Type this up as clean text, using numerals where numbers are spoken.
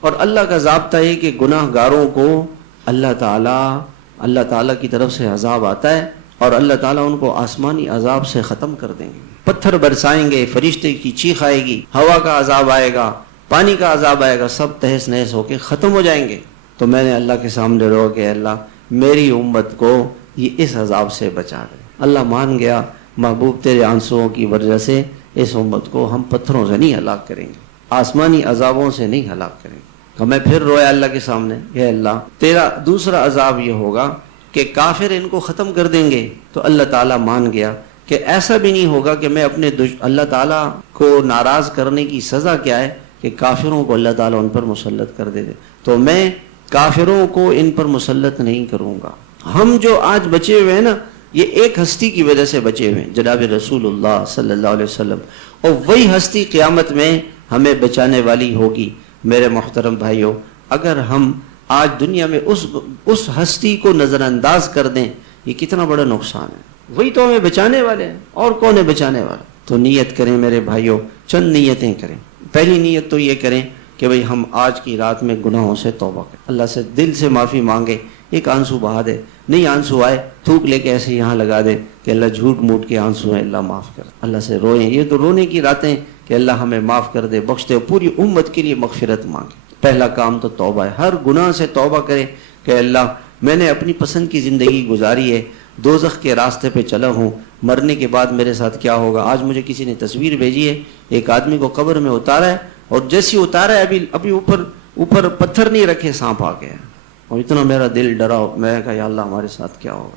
اور اللہ کا ضابطہ ہے کہ گناہ گاروں کو اللہ تعالیٰ کی طرف سے عذاب آتا ہے اور اللہ تعالیٰ ان کو آسمانی عذاب سے ختم کر دیں گے. پتھر برسائیں گے، فرشتے کی چیخ آئے گی، ہوا کا عذاب آئے گا، پانی کا عذاب آئے گا، سب تہس نہس ہو کے ختم ہو جائیں گے. تو میں نے اللہ کے سامنے رو کہ اللہ میری امت کو یہ اس عذاب سے بچا دے. اللہ مان گیا، محبوب تیرے آنسوؤں کی وجہ سے اس امت کو ہم پتھروں سے نہیں ہلاک کریں گے، آسمانی عذابوں سے نہیں ہلاک کریں گے. تو میں پھر رویا اللہ کے سامنے کہ اللہ تیرا دوسرا عذاب یہ ہوگا کہ کافر ان کو ختم کر دیں گے. تو اللہ تعالیٰ مان گیا کہ ایسا بھی نہیں ہوگا کہ میں اپنے اللہ تعالیٰ کو ناراض کرنے کی سزا کیا ہے کہ کافروں کو اللہ تعالیٰ ان پر مسلط کر دے. تو میں کافروں کو ان پر مسلط نہیں کروں گا. ہم جو آج بچے ہوئے ہیں نا، یہ ایک ہستی کی وجہ سے بچے ہوئے ہیں، جناب رسول اللہ صلی اللہ علیہ وسلم، اور وہی ہستی قیامت میں ہمیں بچانے والی ہوگی. میرے محترم بھائیوں، اگر ہم آج دنیا میں اس ہستی کو نظر انداز کر دیں، یہ کتنا بڑا نقصان ہے. وہی تو ہمیں بچانے والے ہیں، اور کون ہے بچانے والا؟ تو نیت کریں میرے بھائیوں، چند نیتیں کریں. پہلی نیت تو یہ کریں کہ بھئی ہم آج کی رات میں گناہوں سے توبہ کریں، اللہ سے دل سے معافی مانگے. ایک آنسو بہا دے، نہیں آنسو آئے تھوک لے کے ایسے یہاں لگا دے کہ اللہ جھوٹ موٹ کے آنسو ہیں، اللہ معاف کر. اللہ سے روئیں، یہ تو رونے کی راتیں کہ اللہ ہمیں معاف کر دے، بخش دے، پوری امت کے لیے مغفرت مانگے. پہلا کام تو توبہ ہے، ہر گناہ سے توبہ کرے کہ اللہ میں نے اپنی پسند کی زندگی گزاری ہے، دوزخ کے راستے پہ چلا ہوں، مرنے کے بعد میرے ساتھ کیا ہوگا. آج مجھے کسی نے تصویر بھیجی ہے، ایک آدمی کو قبر میں اتارا ہے، اور جیسی اتارا ہے ابھی اوپر پتھر نہیں رکھے، سانپ آ گیا، اور اتنا میرا دل ڈرا. میں کہا یا اللہ ہمارے ساتھ کیا ہوگا.